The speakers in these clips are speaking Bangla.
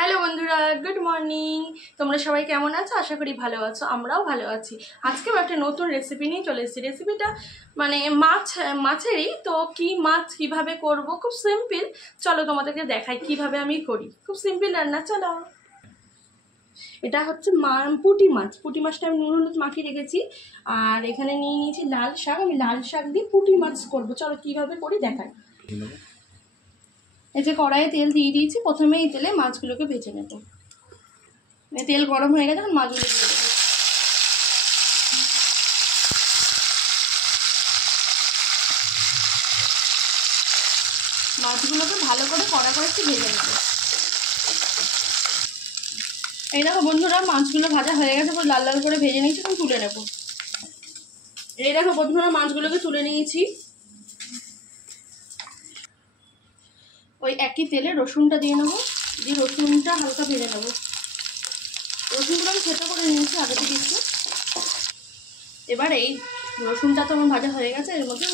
হ্যালো বন্ধুরা, গুড মর্নিং। তোমরা সবাই কেমন আছো? আশা করি ভালো আছো, আমরাও ভালো আছি। আজকে আমি একটা নতুন রেসিপি নিয়ে চলে এসেছি। রেসিপিটা মাছেরই তো। কি মাছ কিভাবে করব, খুব সিম্পল। চলো তোমাদেরকে দেখাই কিভাবে আমি করি। খুব সিম্পল রান্না, চলো। এটা হচ্ছে পুঁটি মাছটা আমি নুন হলুদ মাখিয়ে রেখেছি। আর এখানে নিয়ে নিয়েছি লাল শাক। আমি লাল শাক দিয়ে পুঁটি মাছ করবো। চলো কিভাবে করি দেখাই। এই যে কড়াইয়ে তেল দিয়ে দিয়েছি। প্রথমে এই তেলে মাছগুলোকে ভেজে নেব। তেল গরম হয়ে গেছে, মাছগুলো দিয়ে দেবো। মাছগুলোকে ভালো করে কড়া করে একটু ভেজে নেব। এই দেখো বন্ধুরা, মাছগুলো ভাজা হয়ে গেছে, পুরো লাল লাল করে ভেজে নিয়েছি। এখন তুলে নেব। এই দেখো বন্ধুরা, মাছগুলোকে তুলে নিয়েছি। ওই একই তেলে রসুনটা দিয়ে নেবো। দিয়ে রসুনটা হালকা ভেজে নেবো। রসুনগুলো আমি থেতো করে নিয়েছি আগে থেকে একটু। এবার এই রসুনটা তো আমার ভাজা হয়ে গেছে, এর মধ্যে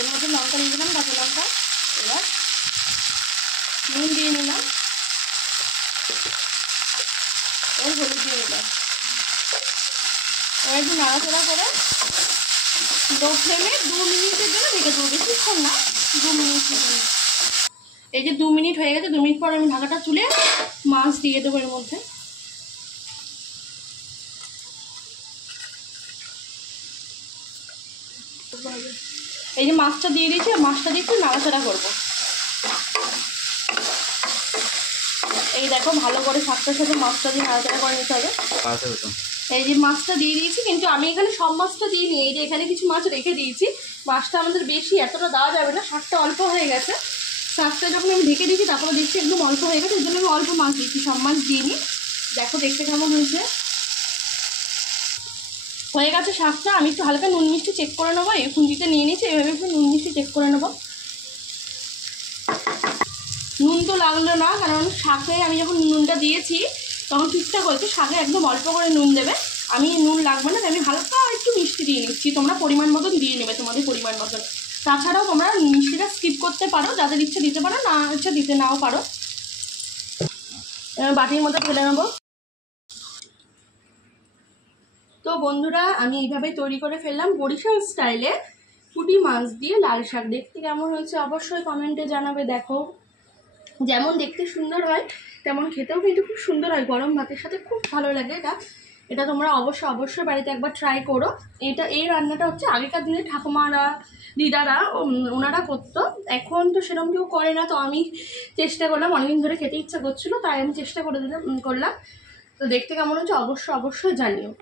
এর মধ্যে লঙ্কা দিয়ে দিলাম, কাঁচা লঙ্কা। এবার নুন দিয়ে নিলাম, এবার হলুদ দিয়ে নিলাম। এবার একটু নাড়াচাড়া করে লো ফ্লেমে 2 মিনিটের জন্য রেখে দেবো। বেশিক্ষণ না, 2 মিনিট থেকে। এই যে 2 মিনিট হয়ে গেছে। 2 মিনিট পর আমি ঢাকাটা তুলে মাছ দিয়ে দেবো এর মধ্যে। এই যে মাছটা দিয়ে দিয়েছি, মাছটা দিয়ে একটু নাড়াচাড়া করবো। এই দেখো, ভালো করে শাকটার সাথে মাছটা দিয়ে নাড়াচাড়া করে নিতে হবে। এই যে মাছটা দিয়ে দিয়েছি, কিন্তু আমি এখানে সব মাছটা দিইনি। এই যে এখানে কিছু মাছ রেখে দিয়েছি। মাছটা আমাদের বেশি এতটা দেওয়া যাবে না, শাকটা অল্প হয়ে গেছে। শাকটা যখন আমি ঢেকে দিয়েছি তারপরে দেখছি একদম অল্প হয়ে গেছে, ওই জন্য আমি অল্প মাছ দিয়েছি, সব মাছ দিইনি। দেখো দেখতে কেমন হয়েছে। হয়ে গেছে শাকটা। আমি একটু হালকা নুন মিষ্টি চেক করে নেবো। এই খুন্তিতে নিয়ে নিয়েছি, এভাবে একটু নুন মিষ্টি চেক করে নেবো। নুন তো লাগলো না, কারণ শাকে আমি যখন নুনটা দিয়েছি তখন ঠিকঠাক হয়েছে। শাকে একদম অল্প করে নুন দেবে। আমি নুন লাগবে না, আমি হালকা একটু মিষ্টি দিয়ে নিচ্ছি। তোমরা পরিমাণ মতন দিয়ে নেবে, তোমাদের পরিমাণ মতন। তাছাড়াও তোমরা মিষ্টিটা স্কিপ করতে পারো, যাদের ইচ্ছে দিতে পারো, না ইচ্ছে দিতে নাও পারো। বাটির মধ্যে ফেলে নেবো। তো বন্ধুরা, আমি এইভাবে তৈরি করে ফেললাম বরিশাল স্টাইলে পুঁটি মাছ দিয়ে লাল শাক। দেখতে কেমন হয়েছে অবশ্যই কমেন্টে জানাবে। দেখো, যেমন দেখতে সুন্দর হয় তেমন খেতেও কিন্তু খুব সুন্দর হয়। গরম ভাতের সাথে খুব ভালো লাগে এটা। এটা তোমরা অবশ্যই বাড়িতে একবার ট্রাই করো। এই রান্নাটা হচ্ছে আগেকার দিনে ঠাকুমারা, দিদারা, ওনারা করতো। এখন তো সেরকম কেউ করে না। তো আমি চেষ্টা করলাম, অনেকদিন ধরে খেতে ইচ্ছা করছিলো, তাই আমি চেষ্টা করলাম। তো দেখতে কেমন হচ্ছে অবশ্যই জানিও।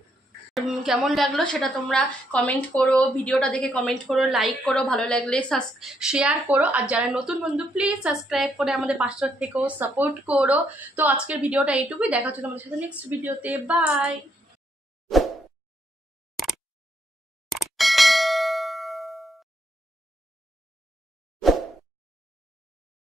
কেমন লাগলো সেটা তোমরা কমেন্ট করো। ভিডিওটা দেখে কমেন্ট করো, লাইক করো, ভালো লাগলে শেয়ার করো। আর যারা নতুন বন্ধু প্লিজ সাবস্ক্রাইব করে আমাদের পাশে থেকেও সাপোর্ট করো। তো আজকের ভিডিওটা এইটুকুই। দেখা হচ্ছে তোমাদের সাথে নেক্সট ভিডিওতে। বাই।